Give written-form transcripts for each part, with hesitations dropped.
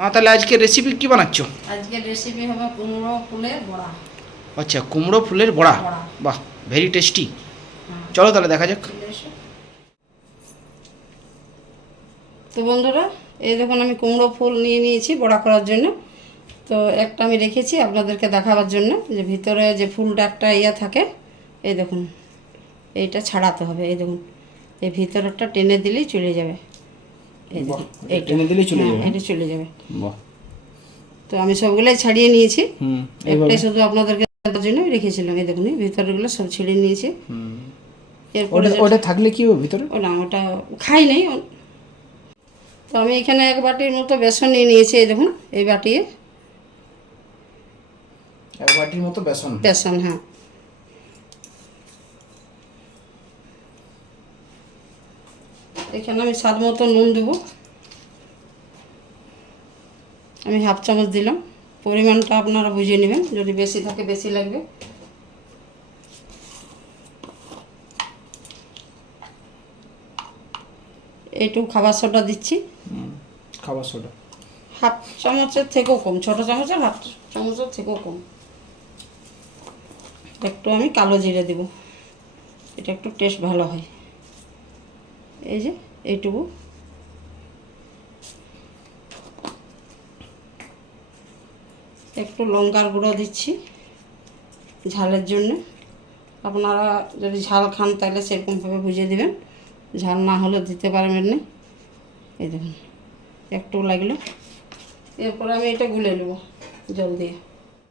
মা তাহলে আজকে রেসিপি কি বানাচ্ছো? আজকে রেসিপি হবে কুমড়ো ফুলের বড়া। আচ্ছা, কুমড়ো ফুলের বড়া। বড়া। বাহ, ভেরি টেস্টি। হ্যাঁ, চলো তাহলে দেখা যাক। চলে এসো। তো বন্ধুরা, এই দেখুন আমি কুমড়ো ফুল নিয়ে নিয়েছি বড়া করার জন্য। তো একটা আমি রেখেছি আপনাদেরকে দেখাবার জন্য, যে ভিতরে যে ফুলটা একটা ইয়ে থাকে, এই দেখুন এইটা ছাড়াতে হবে। এই দেখুন এই ভিতরটা টেনে দিলেই চলে যাবে। এই দেখুন এটা টেনে দিলেই চলে যাবে। এটা চলে যাবে। বাহ। তো আমি সবগুলোই ছাড়িয়ে নিয়েছি। এইভাবে। একটাই শুধু আপনাদেরকে দেখার জন্য রেখেছিলাম। এই দেখুন এই ভিতরগুলো সব ছিঁড়ে নিয়েছি। এরপরে ওটা থাকলে কি হবে ভিতরে? ও না, ওটা খাই নাই। তো আমি এখানে এক বাটির মতো বেসন নিয়ে নিয়েছি। এই দেখুন এই বাটি এক বাটির মতো বেসন। বেসন, হ্যাঁ। এখানে আমি স্বাদ মতো নুন দেবো। আমি হাফ চামচ দিলাম। পরিমাণটা আপনারা বুঝিয়ে নেবেন, যদি বেশি থাকে বেশি লাগবে। এইটুকু খাবার সোডা দিচ্ছি। খাবার সোডা হাফ চামচের থেকেও কম, ছোটো চামচের হাফ চামচের থেকেও কম। একটু আমি কালো জিরে দেব, এটা একটু টেস্ট ভালো হয়। এই যে এইটুকু। একটু লঙ্কার গুঁড়ো দিচ্ছি ঝালের জন্য। আপনারা যদি ঝাল খান তাহলে সেরকমভাবে বুঝিয়ে দেবেন, ঝাল না হলে দিতে পারবেন না। এই দেখুন একটু লাগলো। এরপরে আমি এটা গুলে নেব জল দিয়ে।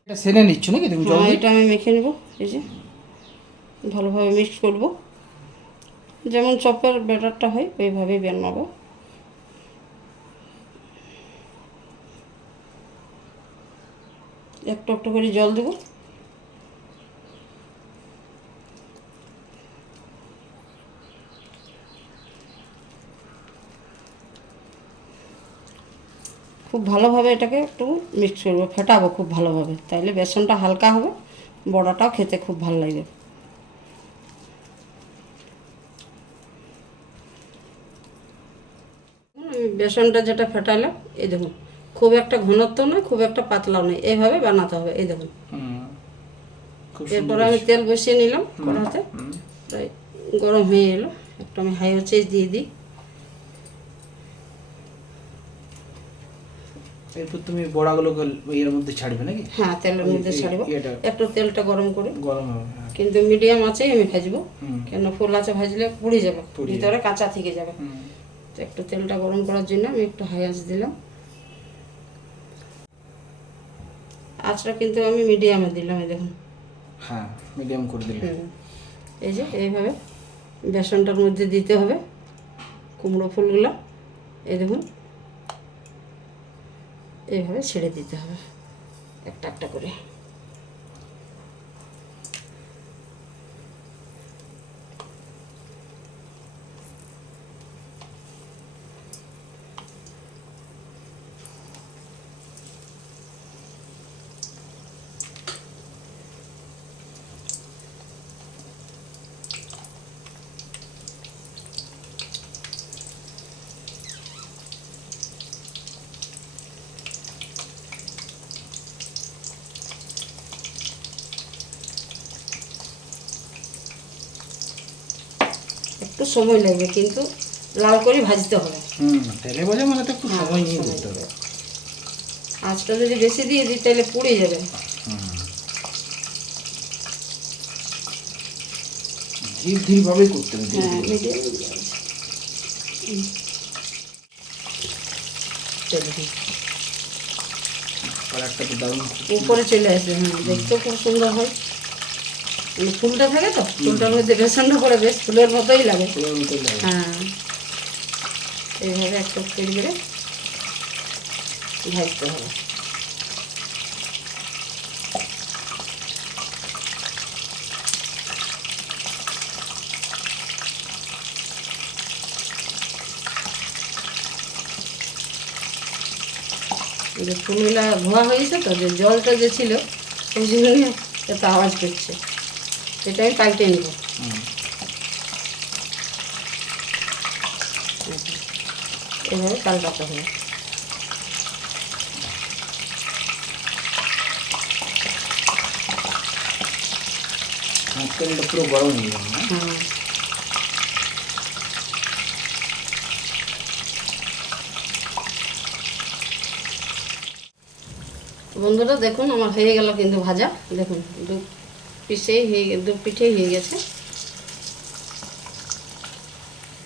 এটা সেনে নিচ্ছ নাকি তুমি জল দিয়ে? এটা আমি মেখে নেব। এই যে ভালোভাবে মিক্স করব, যেমন চপের ব্যাটারটা হয় ওইভাবেই বানাবো। একটু একটু করে জল দেব। খুব ভালোভাবে এটাকে একটু মিক্স করবো, ফেটাবো খুব ভালোভাবে, তাইলে বেসনটা হালকা হবে, বড়াটাও খেতে খুব ভালো লাগবে। আমি বেসনটা যেটা ফেটালাম, এই দেখুন খুব একটা ঘনত্ব নয়, খুব একটা পাতলাও নয়, এইভাবে বানাতে হবে। এই দেখুন। এরপরে আমি তেল বসিয়ে নিলাম কড়াতে, প্রায় গরম হয়ে এলো। একটু আমি হাই আঁচে দিয়ে দিই। এরপর তুমি বড়াগুলোকে এর মধ্যে ছাড়বে নাকি? হ্যাঁ, তেলের মধ্যে ছাড়বো। একটু তেলটা গরম করে, গরম হবে, হ্যাঁ। কিন্তু মিডিয়াম আঁচেই আমি ভাজবো, কেন ফুল আছে ভাজলে পুড়ে যাবে, ভিতরে কাঁচা থেকে যাবে। তো একটু তেলটা গরম করার জন্য আমি একটু হাই আঁচ দিলাম। আঁচটা কিন্তু আমি মিডিয়ামে দিলাম। এই দেখুন, হ্যাঁ, মিডিয়াম করে দিলে। এই যে এইভাবে বেসনটার মধ্যে দিতে হবে কুমড়ো ফুলগুলো। এই দেখুন এইভাবে ছেড়ে দিতে হবে একটা একটা করে। একটু সময় লাগবে, কিন্তু লাল করে ভাজতে হবে। তেলে ভাজা মানে তো একটু সময় নিয়ে করতে হবে। আঁচটা যদি বেশি দিয়ে দিই তাহলে পুড়ে যাবে। ধীর ধীর ভাবে করতে হবে। হ্যাঁ, মিডিয়াম। কালারটা তো দারুণ উপরে চলে আসবে। হ্যাঁ, দেখতেও খুব সুন্দর হয়। মানে ফুলটা থাকে তো, ফুলটার মধ্যে বেসনটা করে বেশ ফুলের মতোই লাগে। ফুলের মতোই লাগে। হ্যাঁ, এইভাবে একটা তৈরি করে ভাজতে হবে। যে ফুলগুলা ধোয়া হয়েছে তো, যে জলটা যে ছিল ওই জন্য এত আওয়াজ করছে। এটা আমি পাল্টে নেব। এভাবে পাল্টাতে হবে। মাঝখানে এটা পুরো গরম হয়ে যাবে না? হ্যাঁ। বন্ধুরা দেখুন আমার হয়ে গেল কিন্তু ভাজা, দেখুন দু পিঠেই হয়ে গেছে।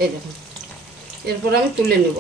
এই দেখুন, এরপর আমি তুলে নেব।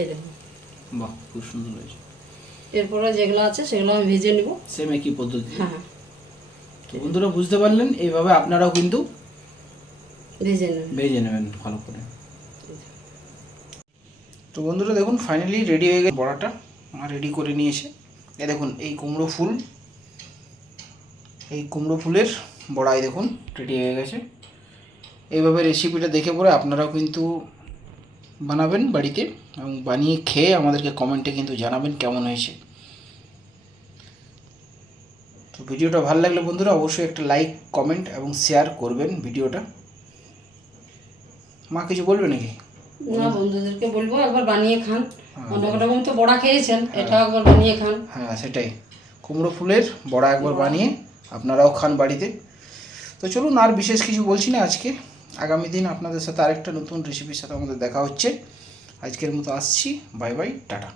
এই দেখুন, বাহ, খুব সুন্দর হয়েছে। এরপরে যেগুলো আছে সেগুলো আমি ভেজে নেব। সেম একই পদ্ধতি। হ্যাঁ, তো বন্ধুরা বুঝতে পারলেন, এইভাবে আপনারাও কিন্তু ভেজে নেবেন ভালো করে। তো বন্ধুরা দেখুন ফাইনালি রেডি হয়ে গেছে বড়াটা, আমার রেডি করে নিয়েছে। এই দেখুন এই কুমড়ো ফুলের বড়াই দেখুন রেডি হয়ে গেছে। এইভাবে রেসিপিটা দেখে পরে আপনারাও কিন্তু বানাবেন বাড়িতে, এবং বানিয়ে খেয়ে আমাদেরকে কমেন্টে কিন্তু জানাবেন কেমন হয়েছে। তো ভিডিওটা ভালো লাগলে বন্ধুরা অবশ্যই একটা লাইক, কমেন্ট এবং শেয়ার করবেন ভিডিওটা। মা কিছু বলবে নাকি? না, বন্ধুদেরকে বলবো একবার বানিয়ে খান। অনেক রকম তো বড়া খেয়েছেন, এটাও একবার বানিয়ে খান। হ্যাঁ সেটাই, কুমড়ো ফুলের বড়া একবার বানিয়ে আপনারাও খান বাড়িতে। তো চলুন, আর বিশেষ কিছু বলছি না আজকে। আগামী দিন আপনাদের সাথে আরেকটা নতুন রেসিপির সাথে আমাদের দেখা হচ্ছে। আজকের মতো আসছি, বাই বাই, টাটা।